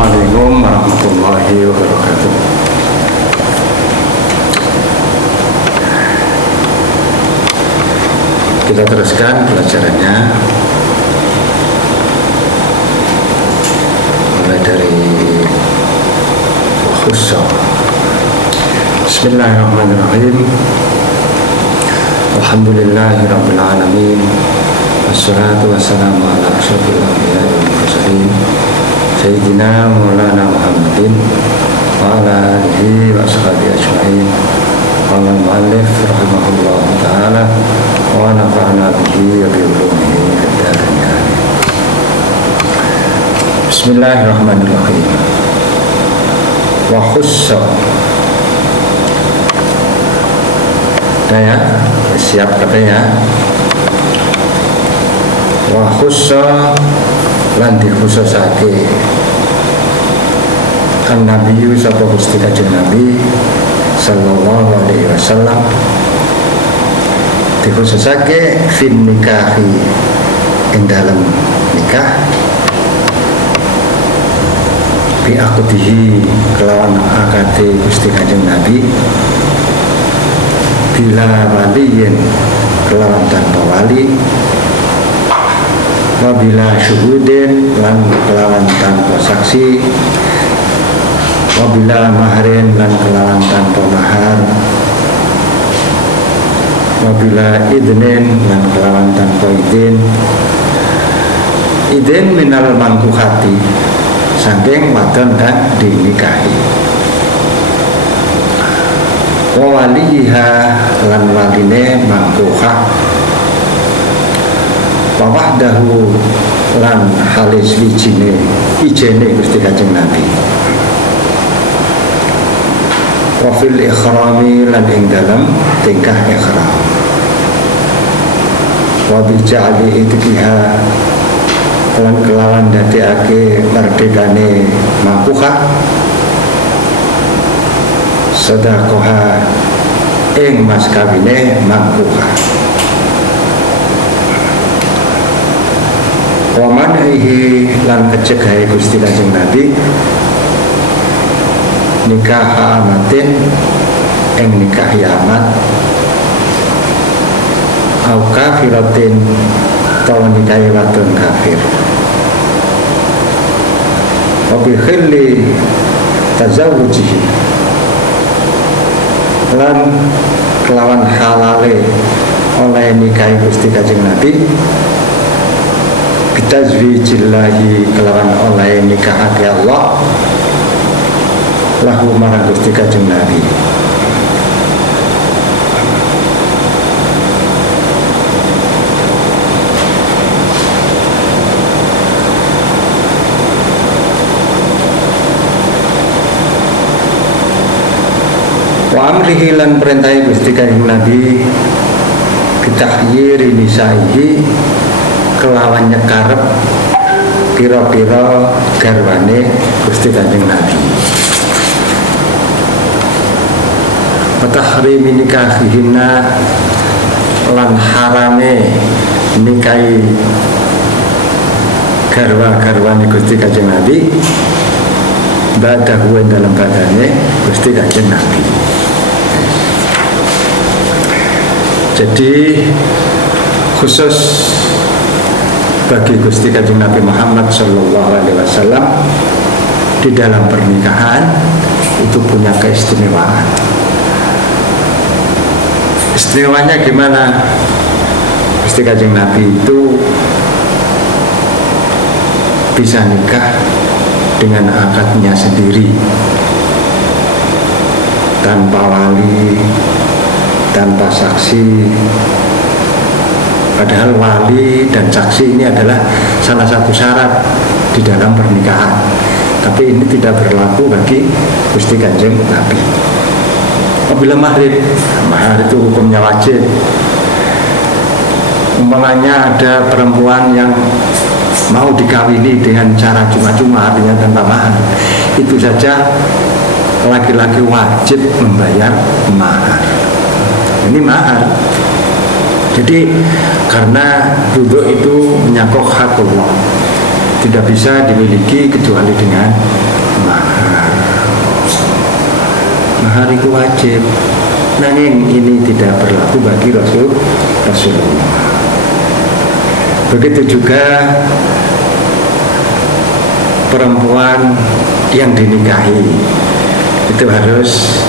Assalamualaikum warahmatullahi wabarakatuh. Kita teruskan pelajarannya mulai dari khusus. Bismillahirrahmanirrahim. Alhamdulillahirabbil alamin. Wassalatu wassalamu ala asyrofil anbiya'i wal mursalin Sayyidina Maulana Muhammadin wa ala alihi wa sahbihi ajma'in. Qala al-mu'allif rahimahullah ta'ala wa nafa'ana bihi wa bi ulumihi fid dharain amin. Bismillahirrahmanirrahim. Wa khussa. Ya, siap katanya. Wa khussa lan dikhususake kan Nabi sapa Gusti Kanjeng Nabi sallallahu alaihi wasallam dikhususake fin nikahi ing dalem nikah bi aqdihi kelawan akade Gusti Kanjeng Nabi bila waliyin kelawan tanpa wali wabila syuhudin lan kelawan tanpa saksi wabila maharin lan kelawan tanpa mahar wabila idnin lan kelawan tanpa idin minal mangkuhati saking wadon dan dinikahi wawaliha lan waline mangkuhah wahdahu lan halis wijine Gusti Kanjeng Nabi wa fil ikhrami lan ing dalem tingkah ikhram wa bi ja'li itqiha lan kelawan dadekake merdekane mangkuha sedekah ing mas kawine mangkuha wa man'ihi lan kecegahe Gusti Kanjeng Nabi nikah amatin ing nikah amat au kafiratin tawa nikah wadon kafir wa bi khilli tazawujihi lan kelawan halale oleh nikah Gusti Kanjeng Nabi bitazwijillahi kelawan oleh nikahake Allah lahu marang Gusti Kanjeng Nabi wa amrihi lan perintahi Gusti Kanjeng Nabi bitahyiri nisaihi kelawan nyekarep pira-pira garwane Gusti Kanjeng Nabi matahrimi nikahihinna lan harame nikahi garwa-garwane Gusti Kanjeng Nabi badahu dalam badane Gusti Kanjeng Nabi. Jadi khusus bagi Gusti Kanjeng Nabi Muhammad Sallallahu Alaihi Wasallam di dalam pernikahan itu punya keistimewaan. Istimewanya gimana? Gusti Kanjeng Nabi itu bisa nikah dengan akadnya sendiri tanpa wali, tanpa saksi. Padahal wali dan saksi ini adalah salah satu syarat di dalam pernikahan. Tapi ini tidak berlaku bagi Gusti Kanjeng Nabi. Apabila mahar itu hukumnya wajib. Umpamanya ada perempuan yang mau dikawini dengan cara cuma-cuma, artinya tanpa mahar, itu saja laki-laki wajib membayar mahar. Ini mahar. Jadi karena duduk itu menyangkut hak Allah, tidak bisa dimiliki kecuali dengan mahar itu wajib. Nanging ini tidak berlaku bagi Rasulullah. Begitu juga perempuan yang dinikahi itu harus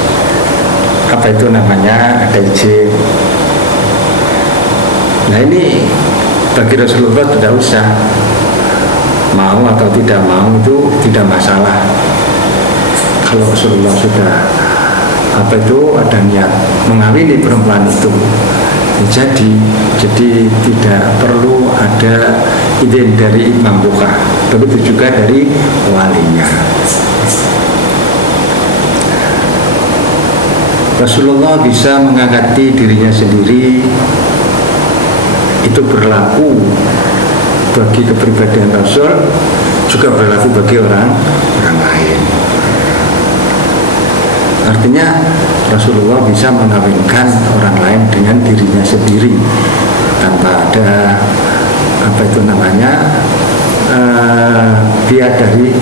ada izin. Nah ini bagi Rasulullah tidak usah, mau atau tidak mau itu tidak masalah. Kalau Rasulullah sudah ada niat mengawini perempuan itu, jadi tidak perlu ada izin dari imam buka, begitu juga dari walinya. Rasulullah bisa mengangkati dirinya sendiri, itu berlaku bagi kepribadian Rasul, juga berlaku bagi orang lain. Artinya Rasulullah bisa mengawinkan orang lain dengan dirinya sendiri tanpa ada biaya dari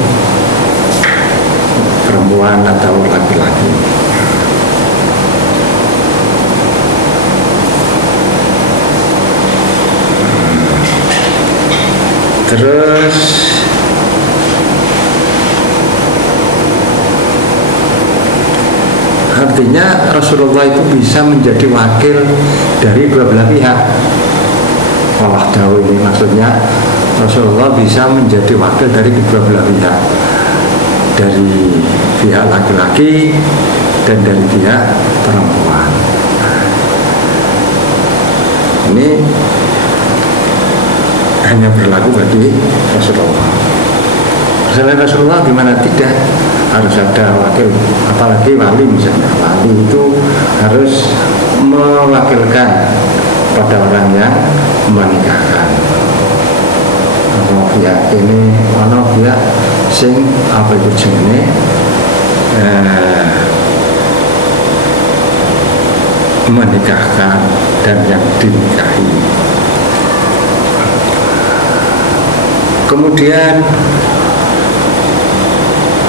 perempuan atau laki-laki. Terus artinya Rasulullah itu bisa menjadi wakil dari dua belah pihak. Walah jauh ini maksudnya Rasulullah bisa menjadi wakil dari kedua belah pihak, dari pihak laki-laki dan dari pihak perempuan. Ini hanya berlaku bagi Rasulullah. Selain Rasulullah gimana? Tidak, harus ada wakil, apalagi wali misalnya. Wali itu harus mewakilkan pada orang yang menikahkan. Pihak ini, pihak sing jenenge menikahkan dan yang dinikahi. Kemudian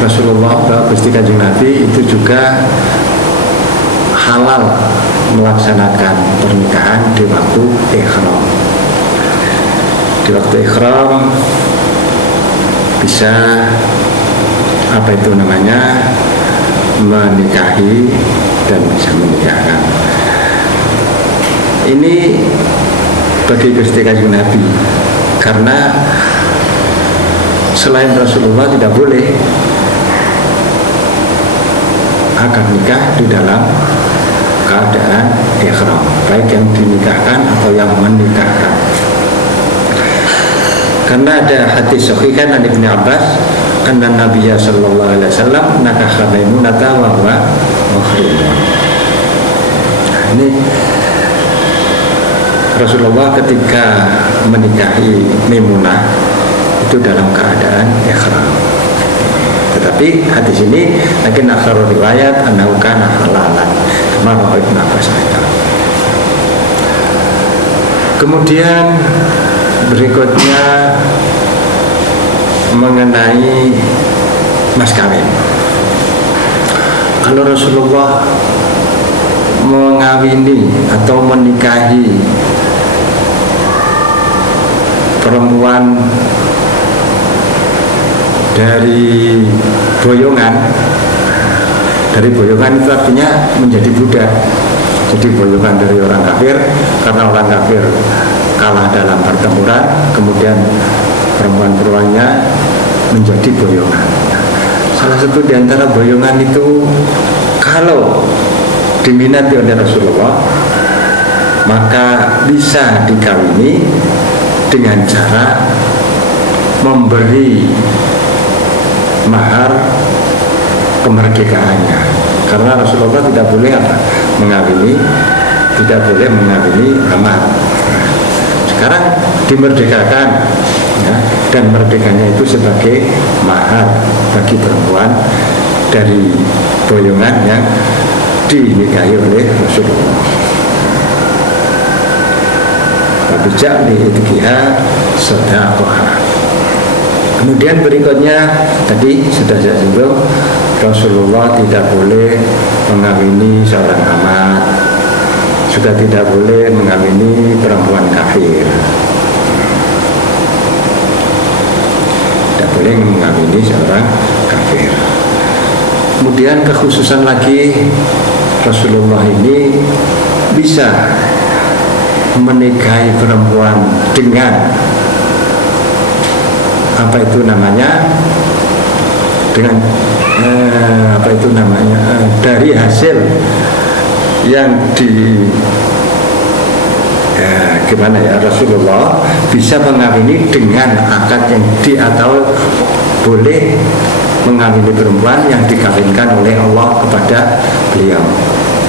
Rasulullah Gusti Kanjeng Nabi itu juga halal melaksanakan pernikahan di waktu ihram. Di waktu ihram bisa menikahi dan bisa menikahkan. Ini bagi Gusti Kanjeng Nabi, karena selain Rasulullah tidak boleh akad nikah di dalam keadaan ihram, baik yang dinikahkan atau yang menikahkan. Karena ada hadis sahih kan Ibnu Abbas, anna Nabiyya sallallahu alaihi wasallam nakaha Maimunata wa huwa muhrim. Ini Rasulullah ketika menikahi Maimunah itu dalam keadaan ihram. Tetapi hadis ini lagi akhirul riwayat annahu kana halalan, kama Ibnu Abbas. Kemudian berikutnya mengenai mas kawin. Kalau Rasulullah mengawini atau menikahi perempuan dari boyongan itu artinya menjadi budak. Jadi boyongan dari orang kafir, karena orang kafir kalah dalam pertempuran, kemudian perempuan-perempuannya menjadi boyongan. Salah satu di antara boyongan itu kalau diminati oleh Rasulullah maka bisa dikawini dengan cara memberi mahar kemerdekaannya, karena Rasulullah tidak boleh mengawini amat. Sekarang dimerdekakan, ya, dan merdekanya itu sebagai mahar bagi perempuan dari boyongan yang dinikahi oleh Rasulullah. Wabijak li idkiha sedaqoha. Kemudian berikutnya tadi sudah saya singgung, Rasulullah tidak boleh mengawini seorang amat, juga tidak boleh mengawini perempuan kafir, tidak boleh mengawini seorang kafir. Kemudian kekhususan lagi, Rasulullah ini bisa menikahi perempuan dengan dari hasil yang Rasulullah bisa mengawini dengan akad yang atau boleh mengawini perempuan yang dikawinkan oleh Allah kepada beliau.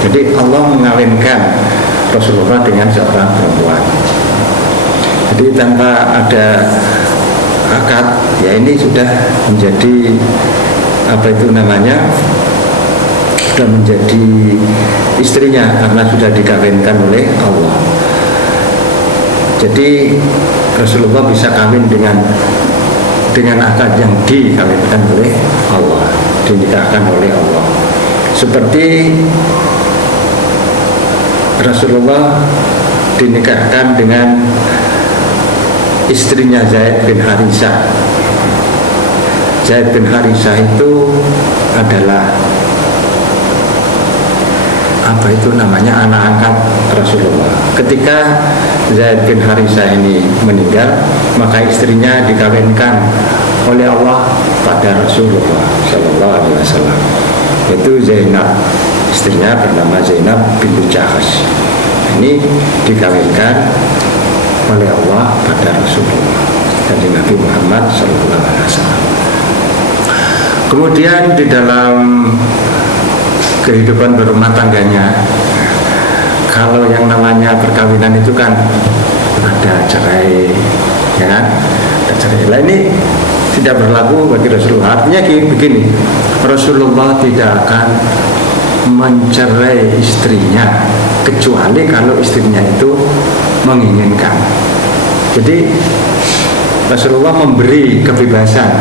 Jadi Allah mengawinkan Rasulullah dengan seorang perempuan. Jadi tanpa ada akad, ya ini sudah menjadi sudah menjadi istrinya karena sudah dikawinkan oleh Allah. Jadi Rasulullah bisa kawin dengan akad yang dikawinkan oleh Allah, dinikahkan oleh Allah. Seperti Rasulullah dinikahkan dengan istrinya Zaid bin Harisah. Zaid bin Harisah itu adalah anak angkat Rasulullah. Ketika Zaid bin Harisah ini meninggal, maka istrinya dikawinkan oleh Allah pada Rasulullah Shallallahu Alaihi Wasallam. Itu Zainab, istrinya bernama Zainab bintu Jahsh. Ini dikawinkan oleh Allah pada Rasulullah dan Nabi Muhammad Shallallahu Alaihi Wasallam. Kemudian di dalam kehidupan berumah tangganya, kalau yang namanya perkawinan itu kan ada cerai, ya kan? Ada cerai. Nah, ini tidak berlaku bagi Rasulullah. Artinya begini, Rasulullah tidak akan mencerai istrinya kecuali kalau istrinya itu menginginkan. Jadi Rasulullah memberi kebebasan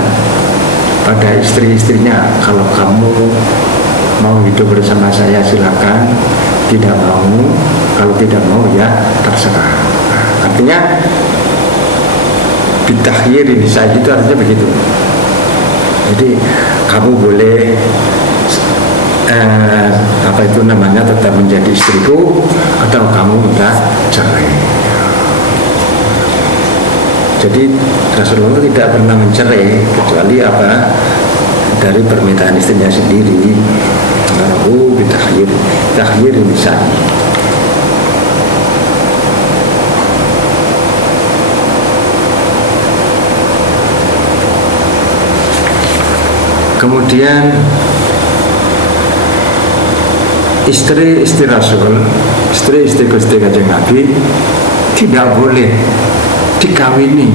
pada istri-istrinya, kalau kamu mau hidup bersama saya silakan, tidak mau, kalau tidak mau ya terserah. Artinya bitakhir ini saya itu artinya begitu. Jadi kamu boleh tetap menjadi istriku atau kamu udah cerai. Jadi Rasulullah tidak pernah mencerai kecuali dari permintaan istrinya sendiri. Rahu bitakhir nisa'i. Kemudian istri Rasul, istri Gusti Kanjeng Nabi tidak boleh dikawini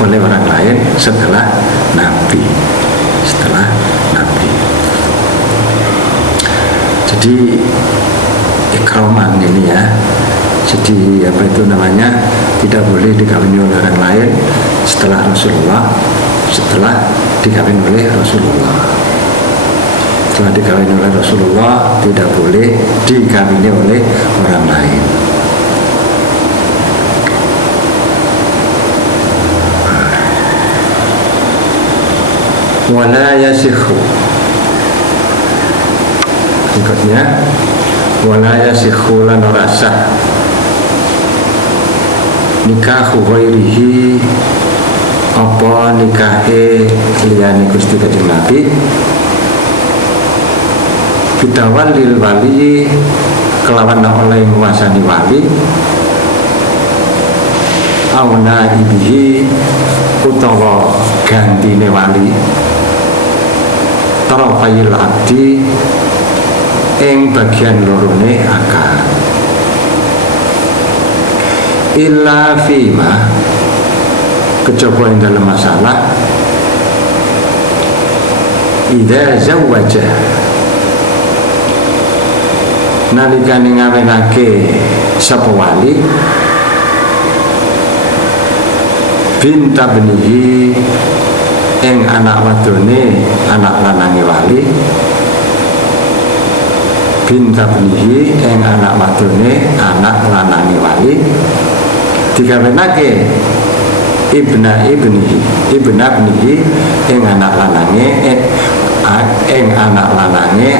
oleh orang lain setelah Nabi. Jadi ikraman ini ya. Jadi tidak boleh dikawini oleh orang lain setelah dikawin oleh Rasulullah. Setelah dikawin oleh Rasulullah tidak boleh dikawini oleh orang lain. Wala yasikhu. Berikutnya, wala yasikhu lan rasah nikahu ghairihi, apa nikahe liyane Gusti Kanjeng Nabi, bidawalil wali, kelawan oleh nguasani wali, auna ibihi, utawa gantine wali, tarafayil abdi, ing bagian lorone akad, illa fima, kejaba ing dalam masalah idza zawwaja, nalikane ngawinake sapa wali binta benihi ing anak wadone anak lanange wali, bintabnihi ing anak wadone anak lanange wali, dikawinake ibna ibnihi ing anak lanange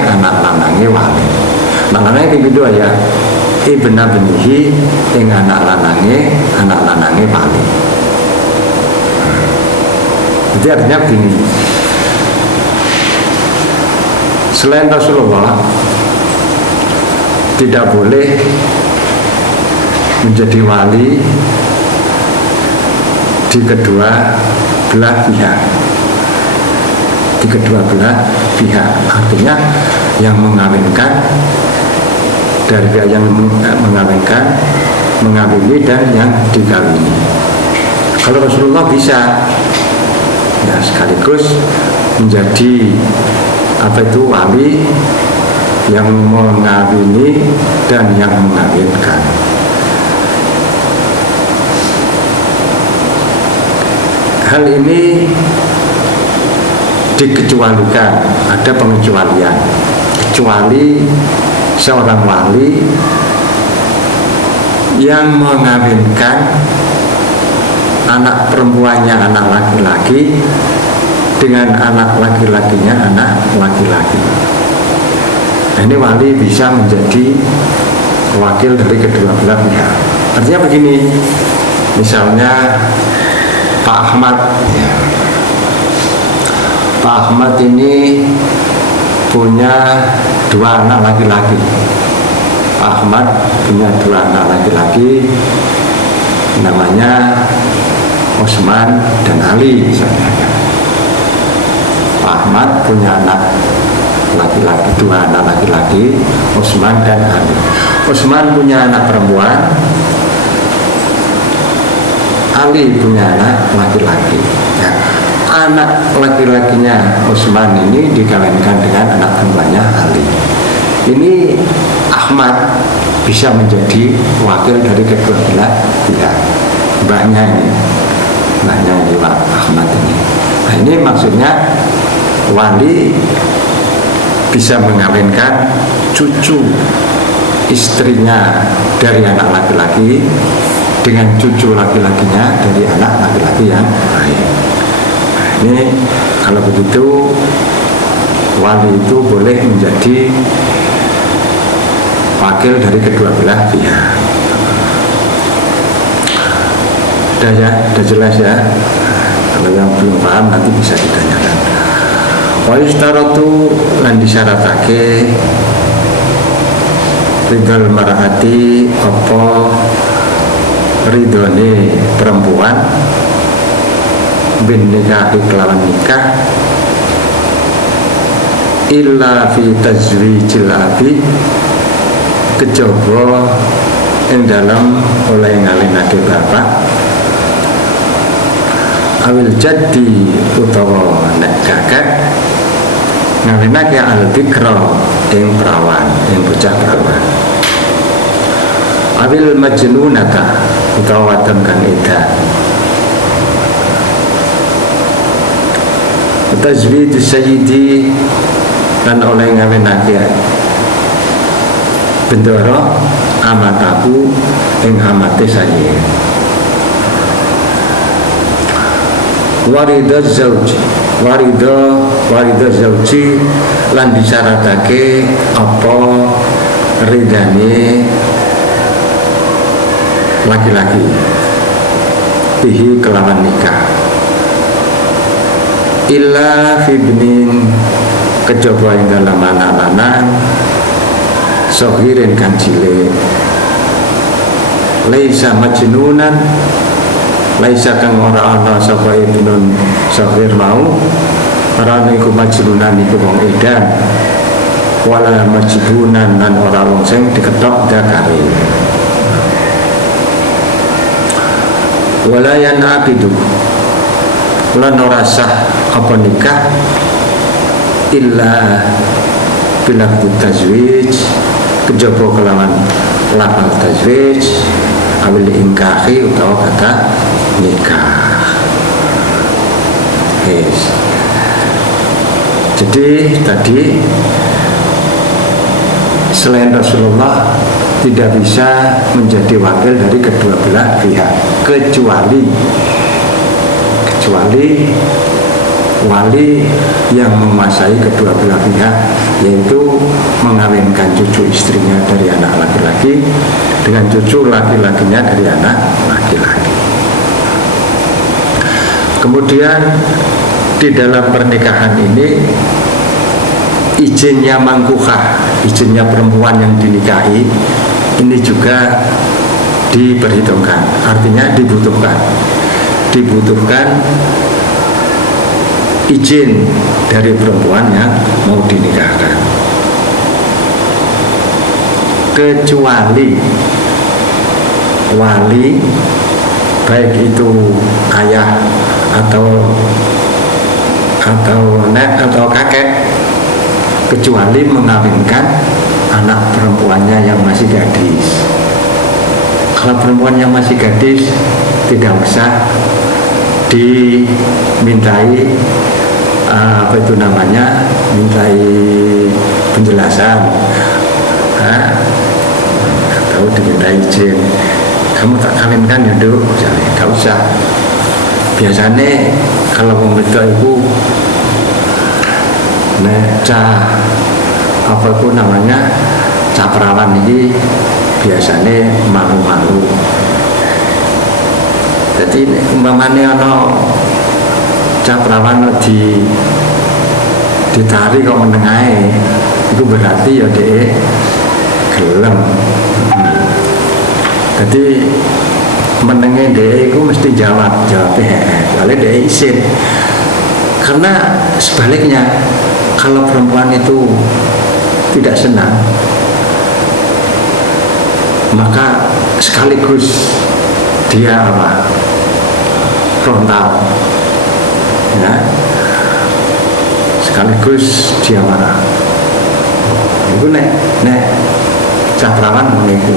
anak lanange wali. Maknanya ping pindho ya, ibna ibnihi ing anak lanange wali. Jadi artinya begini, selain Rasulullah tidak boleh menjadi wali di kedua belah pihak. Artinya yang mengawinkan, dari pihak yang mengawinkan, mengawini, dan yang dikawini. Kalau Rasulullah bisa ya sekaligus menjadi wali yang mengawini dan yang mengawinkan. Hal ini dikecualikan, ada pengecualian, kecuali seorang wali yang mengawinkan anak perempuannya anak laki-laki dengan anak laki-lakinya anak laki-laki. Nah, ini wali bisa menjadi wakil dari kedua belah pihak. Artinya begini, misalnya Pak Ahmad ya. Pak Ahmad ini punya 2 anak laki-laki. Pak Ahmad punya 2 anak laki-laki, namanya Osman dan Ali misalnya. Pak Ahmad punya anak laki-laki, 2 anak laki-laki, Osman dan Ali. Osman punya anak perempuan, Ali punya anak laki-laki. Ya, anak laki-lakinya Osman ini dikawinkan dengan anak perempuannya Ali. Ini Ahmad bisa menjadi wakil dari kedua belah pihak. Mbaknya ini Pak Ahmad ini. Nah, ini maksudnya wali bisa mengawinkan cucu istrinya dari anak laki-laki dengan cucu laki-lakinya dari anak laki-laki yang lain. Nah, ini kalau begitu wali itu boleh menjadi wakil dari kedua belah pihak. Udah jelas ya. Kalau yang belum paham nanti bisa ditanyakan. Wa yustaratu lan disyaratake ridhal mar'ati apa ridhone perempuan bin nikahi kelawan nikah illa fi tazwijil abi kejaba ing dalam oleh ngawinake bapak awil jaddi utawa nek kakek ngawinake al-bikra ing perawan, ing bocah perawan. Awil majnunata utawa wadon kang edan. Tazwid sayyidi lan oleh ngawinake bendoro amataku ing amate sayyid. Warida zauji lan disyaratake apa ridane laki-laki bihi kelawan nikah illa fibnin kejaba ing dalam anak lanang sohirin kang cilik laisa majnunan laisa kang ora ana sapa ibnun sohir mau ora niku majnunan iku wong edan wala majbunan lan ora wong sing diketok dakare wala yanaqidu lan ora sah apa nikah illa bila tazwij kejaba kelawan lafal tazwij awil ingkahi utawa kata nikah. biologis. Jadi tadi selain Rasulullah tidak bisa menjadi wakil dari kedua belah pihak, kecuali wali yang menguasai kedua belah pihak, yaitu mengawinkan cucu istrinya dari anak laki-laki dengan cucu laki-lakinya dari anak laki-laki. Kemudian di dalam pernikahan ini izinnya mangkuhah, izinnya perempuan yang dinikahi ini juga diperhitungkan, artinya dibutuhkan izin dari perempuan yang mau dinikahkan, kecuali wali, baik itu ayah atau nek atau kakek, kecuali mengawinkan anak perempuannya yang masih gadis. Kalau perempuan yang masih gadis tidak usah dimintai mintai penjelasan atau dimintai izin. Kamu tak kawinkan ya dulu, gak usah. Biasanya kalau membentuk ibu cah perawan ini biasanya malu-malu. Jadi umpamanya ono cah perawan ditarik kok menengahe, itu berarti ya dhek gelem. Jadi menenge dhek itu mesti jawab kalau dhek izin. Karena sebaliknya kalau perempuan itu tidak senang, maka sekaligus dia frontal, ya, sekaligus dia marah. Itu nek cah perawan mengiku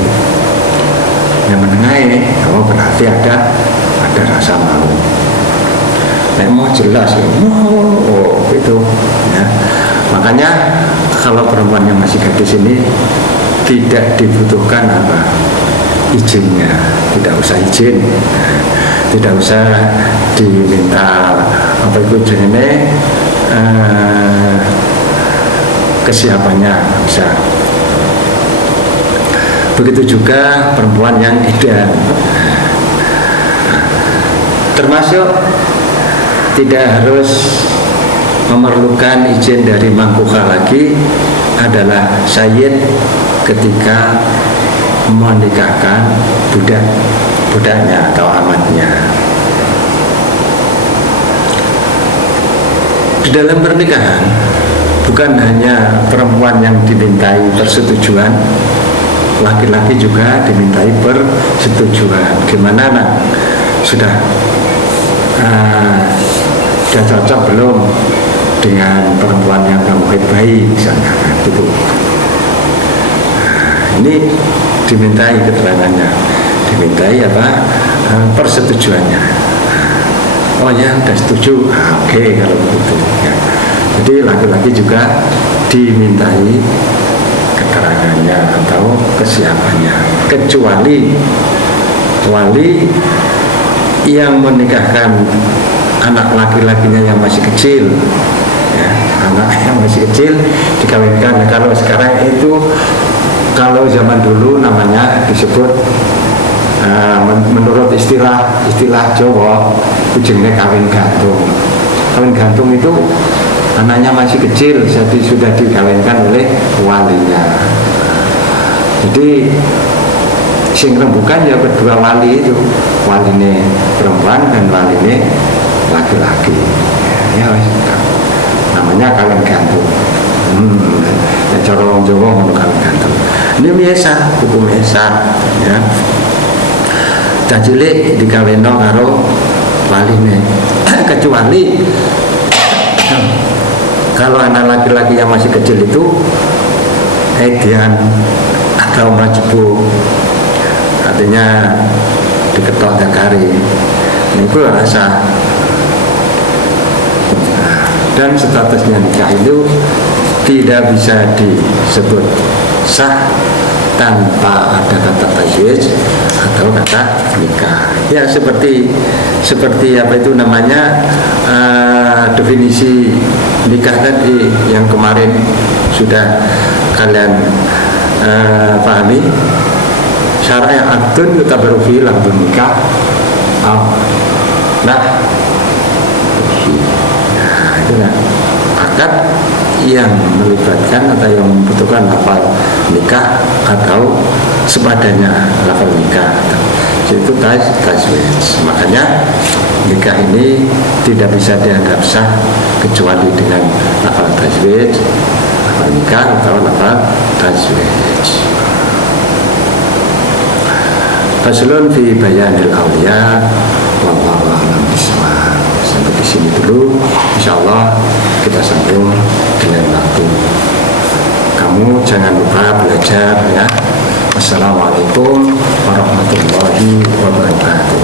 yang menengahi, berarti ada rasa malu. Nek mau jelas ya, itu, ya. Makanya kalau perempuan yang masih gadis ini tidak dibutuhkan izinnya, tidak usah izin, tidak usah diminta jenenge kesiapannya, bisa. Begitu juga perempuan yang idah, termasuk tidak harus memerlukan izin dari mangkuhah lagi adalah sayyid ketika menikahkan budaknya atau amatnya. Di dalam pernikahan bukan hanya perempuan yang dimintai persetujuan, laki-laki juga dimintai persetujuan. Gimana nak? Sudah cocok belum dengan perempuan yang kamu bayi misalnya, gitu. Ini dimintai keterangannya, dimintai persetujuannya. Oh ya, udah setuju. Oke, kalau begitu, ya. Jadi laki-laki juga dimintai keterangannya atau kesiapannya, kecuali wali yang menikahkan anak laki-lakinya yang masih kecil, ya, anak yang masih kecil dikawinkan. Nah, kalau sekarang itu, kalau zaman dulu namanya disebut menurut istilah Jawa ujungnya kawin gantung. Kawin gantung itu anaknya masih kecil, jadi sudah dikawinkan oleh walinya. Jadi sing rembukan ya kedua wali itu, waline perempuan dan waline laki-laki, ya, namanya kawin gantung. Ya, cara wong Jawa ngono kawin gantung. Ini biasa, hukum biasa, ya. Cah cilik dikawinno karo waline, kecuali kalau anak laki-laki yang masih kecil itu edian atau majbu, artinya diketok dakari, itu rasa dan statusnya nikah itu tidak bisa disebut sah tanpa ada kata tazwij atau kata nikah. Ya seperti apa itu namanya, definisi nikah tadi yang kemarin sudah kalian pahami. Syara'nya aktun yutabaru fi lafdzun nikah. Nah itu akad yang melibatkan atau yang membutuhkan lafal nikah atau sepadanya lafal nikah, yaitu tazwij. Makanya nikah ini tidak bisa dianggap sah kecuali dengan lafal tazwij, lafal nikah atau lafal tazwij. Faslun fi bayanil awliya wallahu a'lam bishawab. Sampai di sini dulu. Insyaallah kita sambung dengan waktu. Kamu jangan lupa belajar ya. Wassalamualaikum warahmatullahi wabarakatuh.